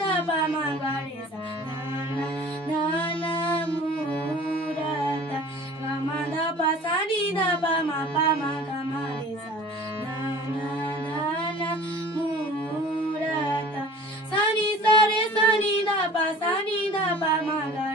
da pa ma ga re sa na na murata ga ma da pa sa ni da pa ma ga ma re sa na murata sa ni da pa ma ga